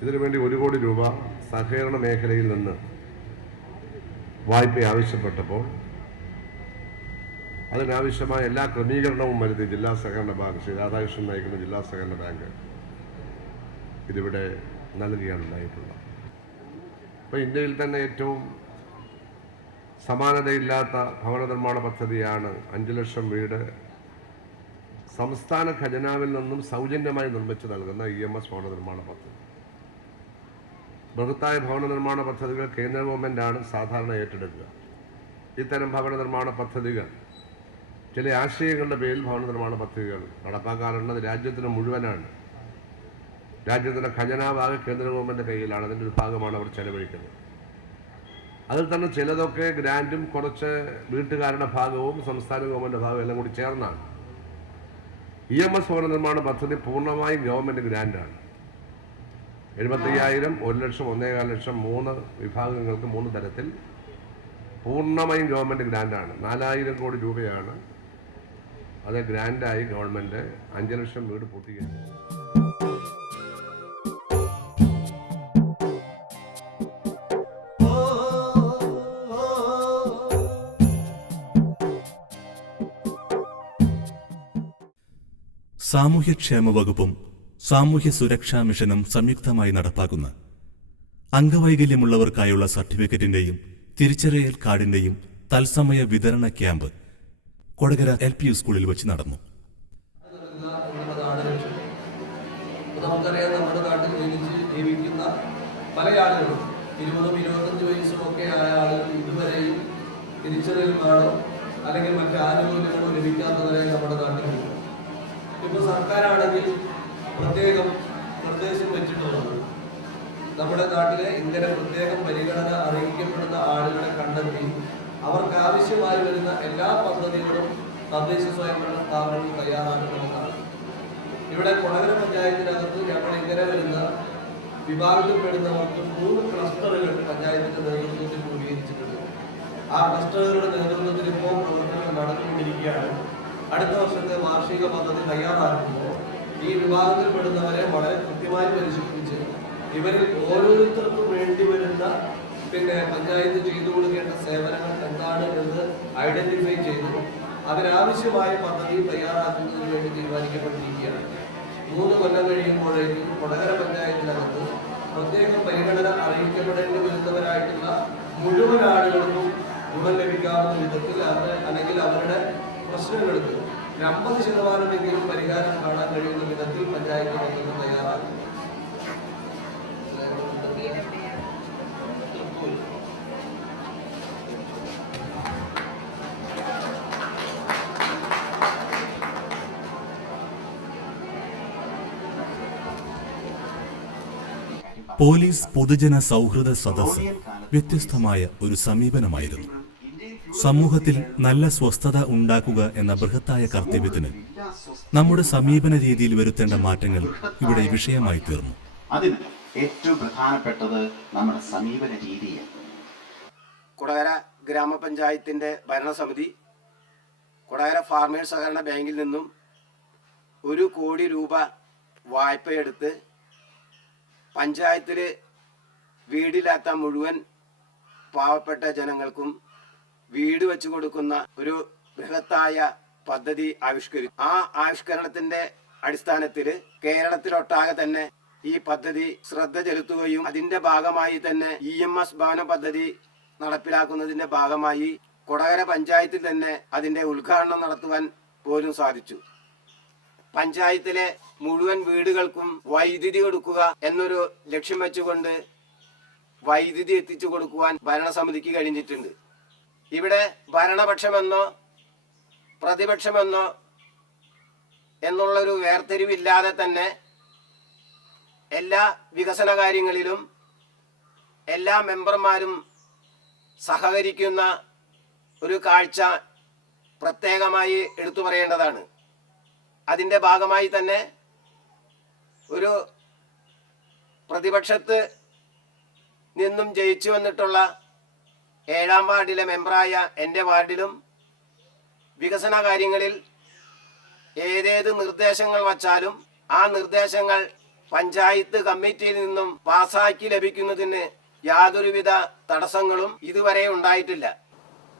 ഇതിനുവേണ്ടി ഒരു കോടി രൂപ സഹകരണ മേഖലയിൽ നിന്ന് വായ്പ ആവശ്യപ്പെട്ടപ്പോൾ അതിനാവശ്യമായ എല്ലാ ക്രമീകരണവും വരുത്തി ജില്ലാ സഹകരണ ബാങ്ക് ശ്രീ രാധാകൃഷ്ണൻ നയിക്കുന്ന ജില്ലാ സഹകരണ ബാങ്ക് ഇതിവിടെ നൽകുകയാണ് ഉണ്ടായിട്ടുള്ളത് ഇപ്പോൾ ഇന്ത്യയിൽ തന്നെ ഏറ്റവും സമാനതയില്ലാത്ത ഭവന നിർമ്മാണ പദ്ധതിയാണ് അഞ്ച് ലക്ഷം വീട് സംസ്ഥാന ഖജനാവിൽ നിന്നും സൗജന്യമായി നിർമ്മിച്ചു നൽകുന്ന ഇ എം എസ് ഭവന നിർമ്മാണ പദ്ധതി. ബൃഹത്തായ ഭവന നിർമ്മാണ പദ്ധതികൾ കേന്ദ്ര ഗവൺമെന്റാണ് സാധാരണ ഏറ്റെടുക്കുക. ഇത്തരം ഭവന നിർമ്മാണ പദ്ധതികൾ ചില ആശയങ്ങളുടെ പേരിൽ ഭവന നിർമ്മാണ പദ്ധതികൾ നടപ്പാക്കാറുള്ളത് രാജ്യത്തിന് മുഴുവനാണ്. രാജ്യത്തിന്റെ ഖജനാവാകെ കേന്ദ്ര ഗവൺമെന്റ് കയ്യിലാണ്. അതിന്റെ ഒരു ഭാഗമാണ് അവർ ചെലവഴിക്കുന്നത്. അതിൽ തന്നെ ചിലതൊക്കെ ഗ്രാന്റും കുറച്ച് വീട്ടുകാരുടെ ഭാഗവും സംസ്ഥാന ഗവൺമെന്റ് ഭാഗവും എല്ലാം കൂടി ചേർന്നാണ്. ഇ എം എസ് ഭവന നിർമ്മാണ പദ്ധതി പൂർണമായും ഗവൺമെന്റ് ഗ്രാന്റാണ് എഴുപത്തയ്യായിരം ഒരു ലക്ഷം ഒന്നേകാൽ ലക്ഷം മൂന്ന് വിഭാഗങ്ങൾക്ക് മൂന്ന് തരത്തിൽ പൂർണമായും ഗവൺമെന്റ് ഗ്രാൻഡാണ്. നാലായിരം കോടി രൂപയാണ് അത് ഗ്രാൻഡായി ഗവൺമെന്റ് അഞ്ച് ലക്ഷം വീട് പൂർത്തീകരിച്ചു സാമൂഹ്യക്ഷേമ വകുപ്പും സാമൂഹ്യ സുരക്ഷാ മിഷനും സംയുക്തമായി നടപ്പാക്കുന്ന. അംഗവൈകല്യമുള്ളവർക്കായുള്ള സർട്ടിഫിക്കറ്റിന്റെയും തിരിച്ചറിയൽ കാർഡിന്റെയും തത്സമയ വിതരണ ക്യാമ്പ് കൊടകര എൽ പി സ്കൂളിൽ വെച്ച് നടന്നു. നമുക്കറിയാം നമ്മുടെ നാട്ടിൽ ജനിച്ച് ജീവിക്കുന്ന പല ആളുകളും ഇരുപതും ഇരുപത്തഞ്ച് വയസ്സും ഒക്കെ ആയ ആളുകൾ ഇതുവരെയും തിരിച്ചറിയൽ കാർഡോ അല്ലെങ്കിൽ മറ്റ് ആനുകൂല്യങ്ങളോ ലഭിക്കാത്തവരെ നമ്മുടെ നാട്ടിലുണ്ട്. ഇപ്പൊ സർക്കാരാണെങ്കിൽ പ്രത്യേകം നിർദ്ദേശം വെച്ചിട്ടുള്ളത്. നമ്മുടെ നാട്ടിലെ ഇങ്ങനെ പ്രത്യേകം പരിഗണന അറിയിക്കപ്പെടുന്ന ആളുകളെ കണ്ടെത്തി അവർക്ക് ആവശ്യമായി വരുന്ന എല്ലാ പദ്ധതികളും തദ്ദേശ സ്വയംഭരണ സ്ഥാപനങ്ങൾ തയ്യാറാക്കണമെന്നാണ് ഇവിടെ കൊടകര പഞ്ചായത്തിനകത്ത് ഞങ്ങൾ ഇങ്ങനെ വരുന്ന വിഭാഗത്തിൽപ്പെടുന്നവർക്ക് മൂന്ന് ക്ലസ്റ്ററുകൾ പഞ്ചായത്തിന്റെ നേതൃത്വത്തിൽ രൂപീകരിച്ചിട്ടുണ്ട്. ആ ക്ലസ്റ്ററുകളുടെ നേതൃത്വത്തിൽ ഇപ്പോൾ പ്രവർത്തനങ്ങൾ നടന്നുകൊണ്ടിരിക്കുകയാണ്. അടുത്ത വർഷത്തെ വാർഷിക പദ്ധതി തയ്യാറാക്കുമ്പോൾ ഈ വിഭാഗത്തിൽപ്പെടുന്നവരെ വളരെ കൃത്യമായി പരിശീലിപ്പിച്ച് ഇവരിൽ ഓരോരുത്തർക്കും വേണ്ടി വരുന്ന പിന്നെ പഞ്ചായത്ത് ചെയ്തു കൊടുക്കേണ്ട സേവനങ്ങൾ എന്താണ് എന്ന് ഐഡന്റിഫൈ ചെയ്ത് അതിനാവശ്യമായ പദ്ധതി തയ്യാറാക്കുന്നതിന് വേണ്ടി തീരുമാനിക്കപ്പെട്ടിരിക്കുകയാണ്. മൂന്ന് കൊല്ലം കഴിയുമ്പോഴേക്കും കൊടകര പഞ്ചായത്തിനകത്ത് പ്രത്യേക പരിഗണന അറിയിക്കപ്പെടേണ്ടി വരുന്നവരായിട്ടുള്ള മുഴുവൻ ആളുകൾക്കും ഗുണം ലഭിക്കാവുന്ന വിധത്തിൽ അവർ അല്ലെങ്കിൽ അവരുടെ പ്രശ്നങ്ങൾക്ക് ഒരു അമ്പത് ശതമാനമെങ്കിലും പരിഹാരം കാണാൻ കഴിയുന്ന വിധത്തിൽ പഞ്ചായത്ത് പദ്ധതി തയ്യാറാക്കും. പോലീസ് പൊതുജന സൗഹൃദ സദസ്സ് വ്യത്യസ്തമായ ഒരു സമീപനമായിരുന്നു. സമൂഹത്തിൽ നല്ല സ്വസ്ഥത ഉണ്ടാക്കുക എന്ന ബൃഹത്തായ കർത്തവ്യത്തിന് നമ്മുടെ സമീപന രീതിയിൽ വരുത്തേണ്ട മാറ്റങ്ങൾ ഇവിടെ വിഷയമായി തീർന്നു. അതിന് ഏറ്റവും പ്രധാനപ്പെട്ടത് നമ്മുടെ സമീപന രീതിയാണ് കുടകര ഗ്രാമപഞ്ചായത്തിന്റെ ഭരണസമിതി കുടകര ഫാർമേഴ്സ് സഹകരണ ബാങ്കിൽ നിന്നും ഒരു കോടി രൂപ വായ്പയെടുത്ത് പഞ്ചായത്തിൽ വീടില്ലാത്ത മുഴുവൻ പാവപ്പെട്ട ജനങ്ങൾക്കും വീട് വെച്ചു കൊടുക്കുന്ന ഒരു ബൃഹത്തായ പദ്ധതി ആവിഷ്കരിച്ചു. ആ ആവിഷ്കരണത്തിന്റെ അടിസ്ഥാനത്തിൽ കേരളത്തിലൊട്ടാകെ തന്നെ ഈ പദ്ധതി ശ്രദ്ധ ചെലുത്തുകയും അതിന്റെ ഭാഗമായി തന്നെ ഇ എം എസ് ഭവന പദ്ധതി നടപ്പിലാക്കുന്നതിന്റെ ഭാഗമായി കൊടകര പഞ്ചായത്തിൽ തന്നെ അതിന്റെ ഉദ്ഘാടനം നടത്തുവാൻ പോലും സാധിച്ചു. പഞ്ചായത്തിലെ മുഴുവൻ വീടുകൾക്കും വൈദ്യുതി കൊടുക്കുക എന്നൊരു ലക്ഷ്യം വെച്ചുകൊണ്ട് വൈദ്യുതി എത്തിച്ചു കൊടുക്കുവാൻ ഭരണസമിതിക്ക് കഴിഞ്ഞിട്ടുണ്ട്. ഇവിടെ ഭരണപക്ഷമെന്നോ പ്രതിപക്ഷമെന്നോ എന്നുള്ളൊരു വേർതിരിവില്ലാതെ തന്നെ എല്ലാ വികസന കാര്യങ്ങളിലും എല്ലാ മെമ്പർമാരും സഹകരിക്കുന്ന ഒരു കാഴ്ച പ്രത്യേകമായി എടുത്തു പറയേണ്ടതാണ്. അതിന്റെ ഭാഗമായി തന്നെ ഒരു പ്രതിപക്ഷത്ത് നിന്നും ജയിച്ചു വന്നിട്ടുള്ള ഏഴാം വാർഡിലെ മെമ്പറായ എന്റെ വാർഡിലും വികസന കാര്യങ്ങളിൽ ഏതേത് നിർദ്ദേശങ്ങൾ വച്ചാലും ആ നിർദ്ദേശങ്ങൾ പഞ്ചായത്ത് കമ്മിറ്റിയിൽ നിന്നും പാസാക്കി ലഭിക്കുന്നതിന് യാതൊരുവിധ തടസ്സങ്ങളും ഇതുവരെ ഉണ്ടായിട്ടില്ല.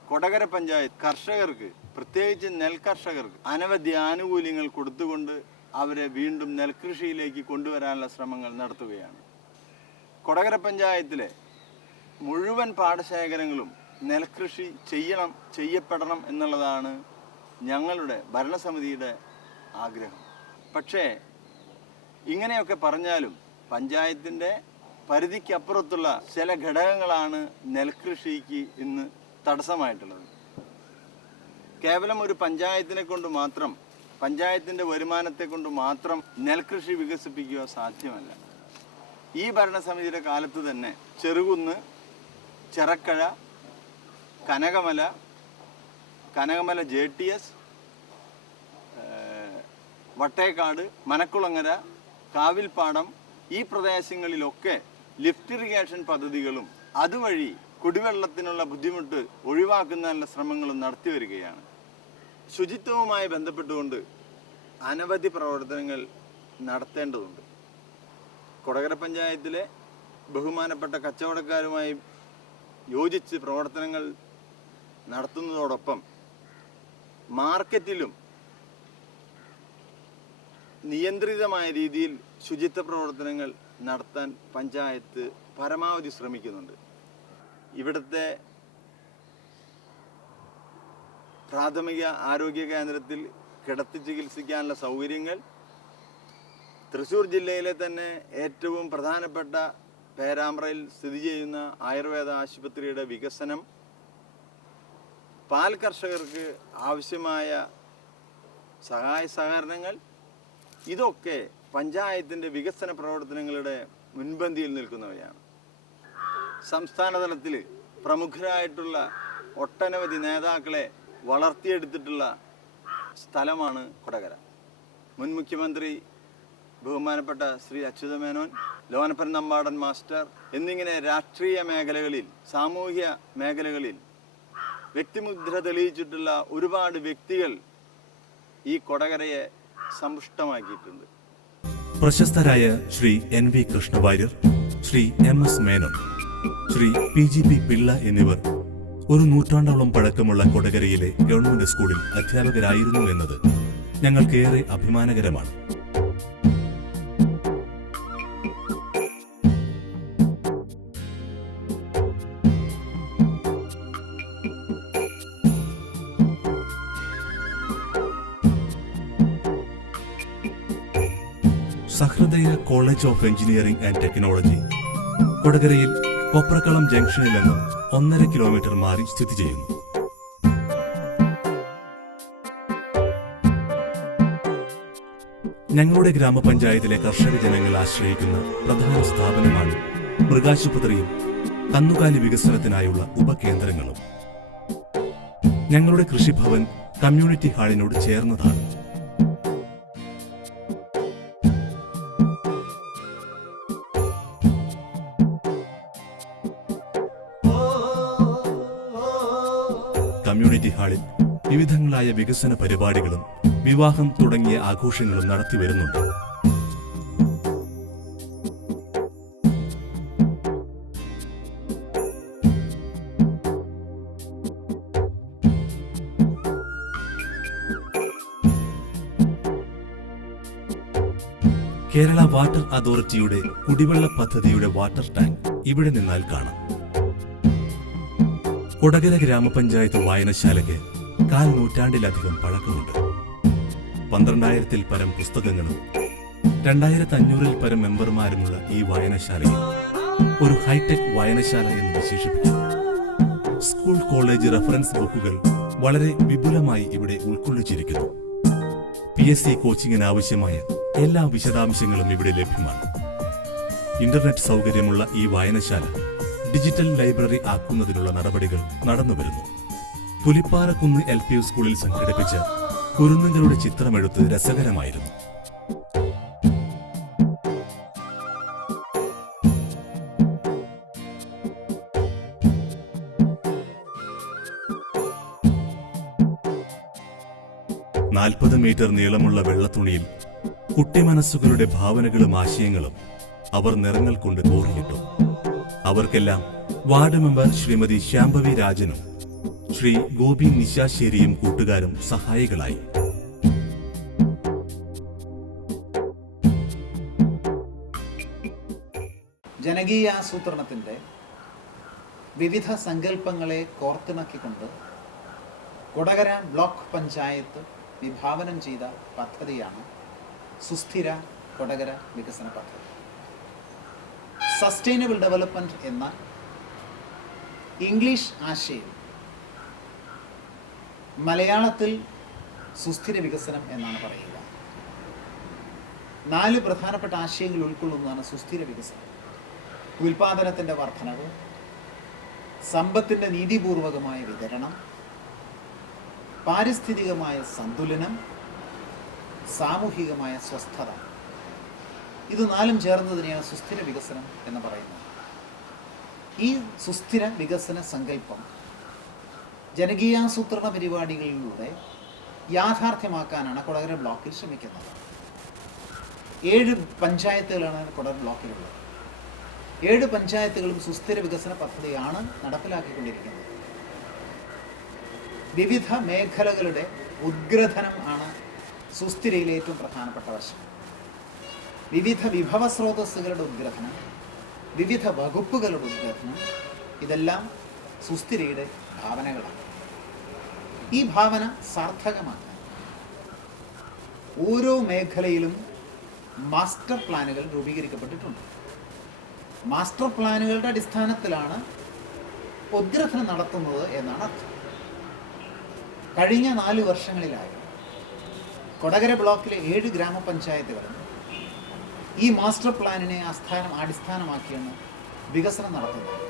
കൊടകര പഞ്ചായത്ത് കർഷകർക്ക് പ്രത്യേകിച്ച് നെൽകർഷകർക്ക് അനവധി ആനുകൂല്യങ്ങൾ കൊടുത്തുകൊണ്ട് അവരെ വീണ്ടും നെൽകൃഷിയിലേക്ക് കൊണ്ടുവരാനുള്ള ശ്രമങ്ങൾ നടത്തുകയാണ്. കൊടകര പഞ്ചായത്തിലെ മുഴുവൻ പാടശേഖരങ്ങളും നെൽകൃഷി ചെയ്യണം ചെയ്യപ്പെടണം എന്നുള്ളതാണ് ഞങ്ങളുടെ ഭരണസമിതിയുടെ ആഗ്രഹം. പക്ഷേ ഇങ്ങനെയൊക്കെ പറഞ്ഞാലും പഞ്ചായത്തിന്റെ പരിധിക്കപ്പുറത്തുള്ള ചില ഘടകങ്ങളാണ് നെൽകൃഷിക്ക് ഇന്ന് തടസ്സമായിട്ടുള്ളത്. കേവലം ഒരു പഞ്ചായത്തിനെ കൊണ്ട് മാത്രം പഞ്ചായത്തിന്റെ വരുമാനത്തെ കൊണ്ട് മാത്രം നെൽകൃഷി വികസിപ്പിക്കുക സാധ്യമല്ല. ഈ ഭരണസമിതിയുടെ കാലത്ത് തന്നെ Cherukunnu Cherakkazha Kanakamala Kanakamala J T S Vattekkad Manakkulangara Kavilppadam ഈ പ്രദേശങ്ങളിലൊക്കെ ലിഫ്റ്റ് ഇറിഗേഷൻ പദ്ധതികളും അതുവഴി കുടിവെള്ളത്തിനുള്ള ബുദ്ധിമുട്ട് ഒഴിവാക്കുന്നതിനുള്ള ശ്രമങ്ങളും നടത്തി വരികയാണ് ശുചിത്വവുമായി ബന്ധപ്പെട്ടുകൊണ്ട് അനവധി പ്രവർത്തനങ്ങൾ നടത്തേണ്ടതുണ്ട്. കൊടകര പഞ്ചായത്തിലെ ബഹുമാനപ്പെട്ട കച്ചവടക്കാരുമായി യോജിച്ച് പ്രവർത്തനങ്ങൾ നടത്തുന്നതോടൊപ്പം മാർക്കറ്റിലും നിയന്ത്രിതമായ രീതിയിൽ ശുചിത്വ പ്രവർത്തനങ്ങൾ നടത്താൻ പഞ്ചായത്ത് പരമാവധി ശ്രമിക്കുന്നുണ്ട്. ഇവിടുത്തെ പ്രാഥമിക ആരോഗ്യ കേന്ദ്രത്തിൽ കിടത്തി ചികിത്സിക്കാനുള്ള സൗകര്യങ്ങൾ തൃശ്ശൂർ ജില്ലയിലെ തന്നെ ഏറ്റവും പ്രധാനപ്പെട്ട പേരാമ്പ്രയിൽ സ്ഥിതി ചെയ്യുന്ന ആയുർവേദ ആശുപത്രിയുടെ വികസനം പാൽ കർഷകർക്ക് ആവശ്യമായ സഹായ സഹകരണങ്ങൾ ഇതൊക്കെ പഞ്ചായത്തിന്റെ വികസന പ്രവർത്തനങ്ങളുടെ മുൻപന്തിയിൽ നിൽക്കുന്നവയാണ്. സംസ്ഥാന തലത്തിൽ പ്രമുഖരായിട്ടുള്ള ഒട്ടനവധി നേതാക്കളെ വളർത്തിയെടുത്തിട്ടുള്ള സ്ഥലമാണ് കൊടകര. മുൻ മുഖ്യമന്ത്രി ബഹുമാനപ്പെട്ട ശ്രീ അച്യുതമേനോൻ ലോനപ്പൻ നമ്പാടൻ മാസ്റ്റർ എന്നിങ്ങനെ രാഷ്ട്രീയ മേഖലകളിൽ സാമൂഹ്യ മേഖലകളിൽ വ്യക്തിമുദ്ര തെളിയിച്ചിട്ടുള്ള ഒരുപാട് വ്യക്തികൾ ഈ കൊടകരയെ സമ്പുഷ്ടമാക്കിയിട്ടുണ്ട്. പ്രശസ്തരായ Shri N V Krishnavariyar Shri M S Menon Shri P G P Pillai എന്നിവർ ഒരു നൂറ്റാണ്ടോളം പഴക്കമുള്ള കൊടകരയിലെ ഗവൺമെന്റ് സ്കൂളിൽ അധ്യാപകരായിരുന്നു എന്നത് ഞങ്ങൾക്കേറെ അഭിമാനകരമാണ്. College of engineering and technology കൊടകരയിൽ കൊപ്രക്കളം ജംഗ്ഷനിൽ നിന്ന് ഒന്നര കിലോമീറ്റർ മാറി സ്ഥിതി ചെയ്യുന്നു. ഞങ്ങളുടെ ഗ്രാമപഞ്ചായത്തിലെ കർഷക ജനങ്ങൾ ആശ്രയിക്കുന്ന പ്രധാന സ്ഥാപനമാണ് മൃഗാശുപത്രിയും കന്നുകാലി വികസനത്തിനായുള്ള ഉപകേന്ദ്രങ്ങളും. ഞങ്ങളുടെ കൃഷിഭവൻ കമ്മ്യൂണിറ്റി ഹാളിനോട് ചേർന്നതാണ്. കമ്മ്യൂണിറ്റി ഹാളിൽ വിവിധങ്ങളായ വികസന പരിപാടികളും വിവാഹം തുടങ്ങിയ ആഘോഷങ്ങളും നടത്തി വരുന്നുണ്ട്. കേരള വാട്ടർ അതോറിറ്റിയുടെ കുടിവെള്ള പദ്ധതിയുടെ വാട്ടർ ടാങ്ക് ഇവിടെ നിന്നാൽ കാണാം. കൊടകര ഗ്രാമപഞ്ചായത്ത് വായനശാലയ്ക്ക് കാൽ നൂറ്റാണ്ടിലധികം പഴക്കമുണ്ട്. പന്ത്രണ്ടായിരത്തിൽ പരം പുസ്തകങ്ങളും രണ്ടായിരത്തി അഞ്ഞൂറിൽ പരം മെമ്പർമാരുമുള്ള ഈ വായനശാലയെ ഒരു ഹൈടെക് വായനശാല എന്ന് വിശേഷിപ്പിക്കും സ്കൂൾ കോളേജ് റെഫറൻസ് ബുക്കുകൾ വളരെ വിപുലമായി ഇവിടെ ഉൾക്കൊള്ളിച്ചിരിക്കുന്നു. പി എസ് സി കോച്ചിങ്ങിന് ആവശ്യമായ എല്ലാ വിശദാംശങ്ങളും ഇവിടെ ലഭ്യമാണ്. ഇന്റർനെറ്റ് സൗകര്യമുള്ള ഈ വായനശാല ഡിജിറ്റൽ ലൈബ്രറി ആക്കുന്നതിനുള്ള നടപടികൾ നടന്നുവരുന്നു. പുലിപ്പാറക്കുന്ന് എൽ പി സ്കൂളിൽ സംഘടിപ്പിച്ച കുരുന്നുകളുടെ ചിത്രമെഴുത്ത് രസകരമായിരുന്നു. നാൽപ്പത് മീറ്റർ നീളമുള്ള വെള്ളത്തുണിയിൽ കുട്ടിമനസ്സുകളുടെ ഭാവനകളും ആശയങ്ങളും അവർ നിറങ്ങൾ കൊണ്ട് കോറിയിട്ടു അവർക്കെല്ലാം വാർഡ് മെമ്പർ ശ്രീമതി ശ്യാംഭവി രാജനും ശ്രീ ഗോപി നിശാശ്ശേരിയും കൂട്ടുകാരും സഹായികളായി. ജനകീയ ആസൂത്രണത്തിന്റെ വിവിധ സങ്കല്പങ്ങളെ കോർത്തിണക്കിക്കൊണ്ട് കൊടകര ബ്ലോക്ക് പഞ്ചായത്ത് വിഭാവനം ചെയ്ത പദ്ധതിയാണ് സുസ്ഥിര കൊടകര വികസന പദ്ധതി. സസ്റ്റൈനബിൾ ഡെവലപ്മെന്റ് എന്ന ഇംഗ്ലീഷ് ആശയം മലയാളത്തിൽ സുസ്ഥിര വികസനം എന്നാണ് പറയുക. നാല് പ്രധാനപ്പെട്ട ആശയങ്ങൾ ഉൾക്കൊള്ളുന്നതാണ് സുസ്ഥിര വികസനം. ഉൽപാദനത്തിന്റെ വർധനവ് സമ്പത്തിന്റെ നീതിപൂർവകമായ വിതരണം പാരിസ്ഥിതികമായ സന്തുലനം സാമൂഹികമായ സ്വസ്ഥത. ഇത് നാലും ചേർന്നതിനെയാണ് സുസ്ഥിര വികസനം എന്ന് പറയുന്നത്. ഈ സുസ്ഥിര വികസന സങ്കല്പം ജനകീയാസൂത്രണ പരിപാടികളിലൂടെ യാഥാർത്ഥ്യമാക്കാനാണ് കൊടകര ബ്ലോക്കിൽ ശ്രമിക്കുന്നത്. ഏഴ് പഞ്ചായത്തുകളാണ് കൊടകര ബ്ലോക്കിലുള്ളത്. ഏഴ് പഞ്ചായത്തുകളും സുസ്ഥിര വികസന പദ്ധതിയാണ് നടപ്പിലാക്കിക്കൊണ്ടിരിക്കുന്നത്. വിവിധ മേഖലകളുടെ ഉദ്ഗ്രഥനം ആണ് സുസ്ഥിരയിലെ ഏറ്റവും പ്രധാനപ്പെട്ട വശം. വിവിധ വിഭവ സ്രോതസ്സുകളുടെ ഉദ്ഗ്രഥനം വിവിധ വകുപ്പുകളുടെ ഉദ്ഗ്രഥനം ഇതെല്ലാം സുസ്ഥിരയുടെ ഭാവനകളാണ്. ഈ ഭാവന സാർത്ഥകമാക്കാൻ ഓരോ മേഖലയിലും മാസ്റ്റർ പ്ലാനുകൾ രൂപീകരിക്കപ്പെട്ടിട്ടുണ്ട്. മാസ്റ്റർ പ്ലാനുകളുടെ അടിസ്ഥാനത്തിലാണ് ഉദ്ഗ്രഥനം നടത്തുന്നത് എന്നാണ് അർത്ഥം. കഴിഞ്ഞ നാല് വർഷങ്ങളിലായി കൊടകര ബ്ലോക്കിലെ ഏഴ് ഗ്രാമപഞ്ചായത്തുകളും ഈ മാസ്റ്റർ പ്ലാനിനെ ആസ്ഥാനം അടിസ്ഥാനമാക്കിയാണ് വികസനം നടത്തുന്നത്.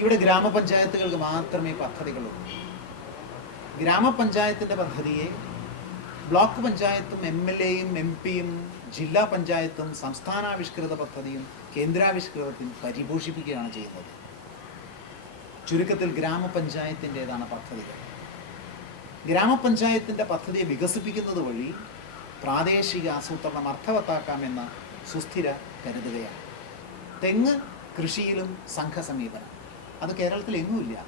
ഇവിടെ ഗ്രാമപഞ്ചായത്തുകൾക്ക് മാത്രമേ പദ്ധതികളുള്ളൂ. ഗ്രാമപഞ്ചായത്തിന്റെ പദ്ധതിയെ ബ്ലോക്ക് പഞ്ചായത്തും എം എൽ എയും എം പിയും ജില്ലാ പഞ്ചായത്തും സംസ്ഥാനാവിഷ്കൃത പദ്ധതിയും കേന്ദ്രാവിഷ്കൃതത്തിൽ പരിപോഷിപ്പിക്കുകയാണ് ചെയ്യുന്നത്. ചുരുക്കത്തിൽ ഗ്രാമപഞ്ചായത്തിന്റെതാണ് പദ്ധതികൾ. ഗ്രാമപഞ്ചായത്തിന്റെ പദ്ധതിയെ വികസിപ്പിക്കുന്നത് വഴി പ്രാദേശിക ആസൂത്രണം അർത്ഥവത്താക്കാമെന്ന സുസ്ഥിര കരുതുകയാണ്. തെങ്ങ് കൃഷിയിലും സംഘസമീപനം. അത് കേരളത്തിൽ എങ്ങുമില്ല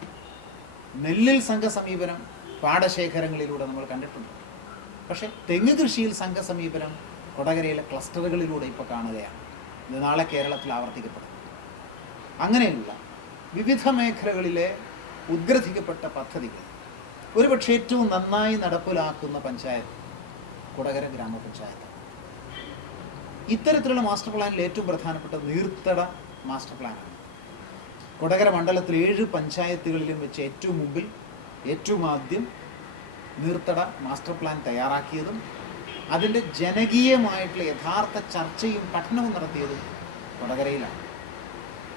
നെല്ലിൽ സംഘസമീപനം പാടശേഖരങ്ങളിലൂടെ നമ്മൾ കണ്ടിട്ടുണ്ട്. പക്ഷേ തെങ്ങ് കൃഷിയിൽ സംഘസമീപനം കൊടകരയിലെ ക്ലസ്റ്ററുകളിലൂടെ ഇപ്പോൾ കാണുകയാണ്. ഇത് നാളെ കേരളത്തിൽ ആവർത്തിക്കപ്പെടും. അങ്ങനെയുള്ള വിവിധ മേഖലകളിലെ ഉദ്ഗ്രഥിക്കപ്പെട്ട പദ്ധതികൾ ഒരുപക്ഷെ ഏറ്റവും നന്നായി നടപ്പിലാക്കുന്ന പഞ്ചായത്ത് കൊടകര ഗ്രാമപഞ്ചായത്ത്. ഇത്തരത്തിലുള്ള മാസ്റ്റർ പ്ലാനിൽ ഏറ്റവും പ്രധാനപ്പെട്ട നീർത്തട മാസ്റ്റർ പ്ലാനാണ് കൊടകര മണ്ഡലത്തിൽ ഏഴ് പഞ്ചായത്തുകളിലും വെച്ച് ഏറ്റവും മുമ്പിൽ ഏറ്റവും ആദ്യം നീർത്തട മാസ്റ്റർ പ്ലാൻ തയ്യാറാക്കിയതും അതിന്റെ ജനകീയമായിട്ടുള്ള യഥാർത്ഥ ചർച്ചയും പഠനവും നടത്തിയതും കൊടകരയിലാണ്.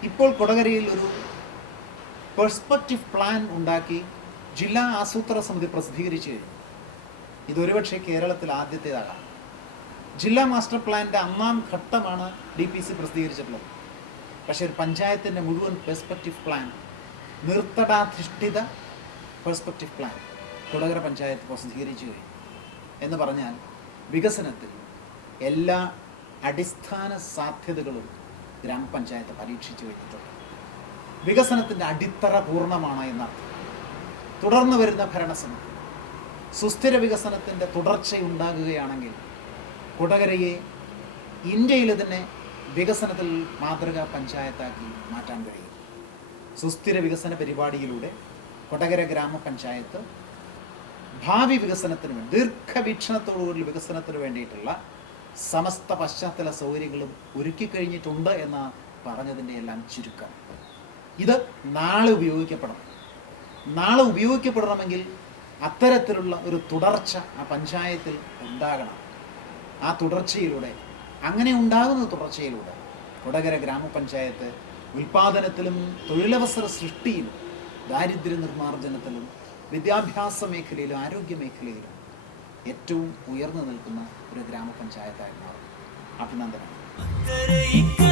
ഇപ്പോൾ കൊടകരയിൽ ഒരു പെർസ്പെക്റ്റീവ് പ്ലാൻ ഉണ്ടാക്കി ജില്ലാ ആസൂത്രണ സമിതി പ്രസിദ്ധീകരിച്ചു കഴിഞ്ഞു ഇതൊരുപക്ഷെ കേരളത്തിൽ ആദ്യത്തേതാകാം. ജില്ലാ മാസ്റ്റർ പ്ലാനിന്റെ അമ്മാം ഘട്ടമാണ് ഡി പി സി പ്രസിദ്ധീകരിച്ചിട്ടുള്ളത്. പക്ഷേ ഒരു പഞ്ചായത്തിന്റെ മുഴുവൻ പെർസ്പെക്റ്റീവ് പ്ലാൻ നിർത്തടാധിഷ്ഠിത പെർസ്പെക്റ്റീവ് പ്ലാൻ കൊടകര പഞ്ചായത്ത് പ്രസിദ്ധീകരിച്ചു കഴിഞ്ഞു. എന്ന് പറഞ്ഞാൽ വികസനത്തിൽ എല്ലാ അടിസ്ഥാന സാധ്യതകളും ഗ്രാമപഞ്ചായത്ത് പരീക്ഷിച്ചു കഴിഞ്ഞിട്ടുണ്ട്. വികസനത്തിന്റെ അടിത്തറ പൂർണമാണ് എന്നർത്ഥം. തുടർന്ന് വരുന്ന ഭരണസമിതി. സുസ്ഥിര വികസനത്തിന്റെ തുടർച്ചയുണ്ടാകുകയാണെങ്കിൽ കൊടകരയെ ഇന്ത്യയിലെ തന്നെ വികസനത്തിൽ മാതൃകാ പഞ്ചായത്താക്കി മാറ്റാൻ കഴിയും. സുസ്ഥിര വികസന പരിപാടിയിലൂടെ കൊടകര ഗ്രാമപഞ്ചായത്ത് ഭാവി വികസനത്തിന് വേണ്ടി ദീർഘവീക്ഷണത്തോടുകൂടി വികസനത്തിന് വേണ്ടിയിട്ടുള്ള സമസ്ത പശ്ചാത്തല സൗകര്യങ്ങളും ഒരുക്കി കഴിഞ്ഞിട്ടുണ്ട് എന്ന പറഞ്ഞതിന്റെ എല്ലാം ചുരുക്കം. ഇത് നാളെ ഉപയോഗിക്കപ്പെടണം. നാളെ ഉപയോഗിക്കപ്പെടണമെങ്കിൽ അത്തരത്തിലുള്ള ഒരു തുടർച്ച ആ പഞ്ചായത്തിൽ ഉണ്ടാകണം. ആ തുടർച്ചയിലൂടെ അങ്ങനെ ഉണ്ടാകുന്ന തുടർച്ചയിലൂടെ കൊടകര ഗ്രാമപഞ്ചായത്ത് ഉൽപാദനത്തിലും തൊഴിലവസര സൃഷ്ടിയിലും ദാരിദ്ര്യ നിർമ്മാർജനത്തിലും വിദ്യാഭ്യാസ മേഖലയിലും ആരോഗ്യ മേഖലയിലും ഏറ്റവും ഉയർന്നു നിൽക്കുന്ന ഒരു ഗ്രാമപഞ്ചായത്തായി മാറും. അഭിനന്ദനം.